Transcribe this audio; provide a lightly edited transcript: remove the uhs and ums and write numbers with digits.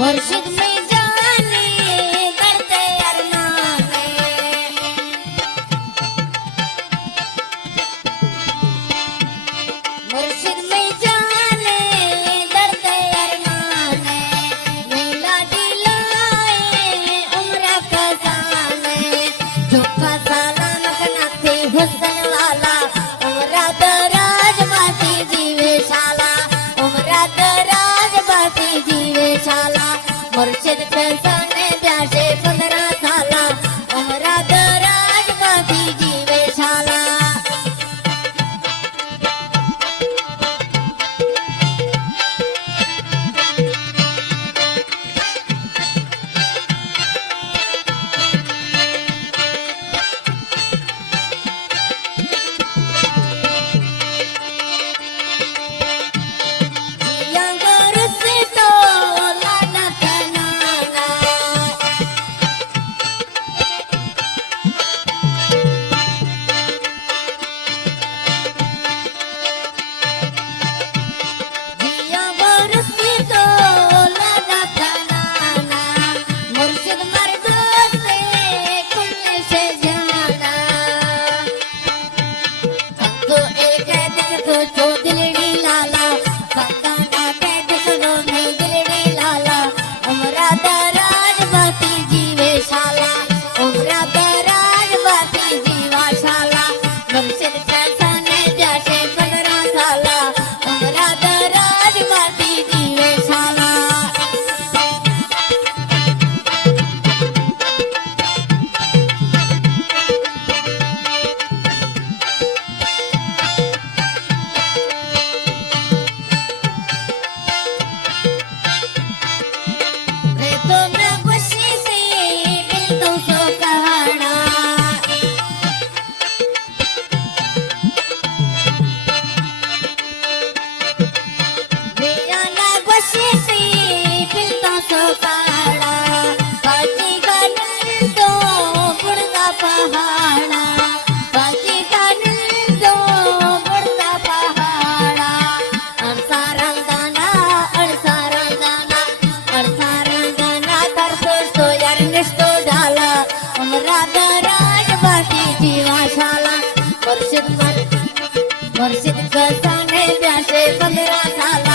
मुर्शिद में जाने करते अरमाने मुर्शिद में जाने करते अरमाने नीला दिलाए उम्र खजाने झुका साला नखनाते हुस्न वाला उम्र दराज बाती जीवे शाला उम्र दराज बाती जीवे शाला मुर्शिद फैसाने प्यासे 15 साला उम्र दराज बाती जीवे शाला मुर्शिद फैसाने प्यासे 15 साल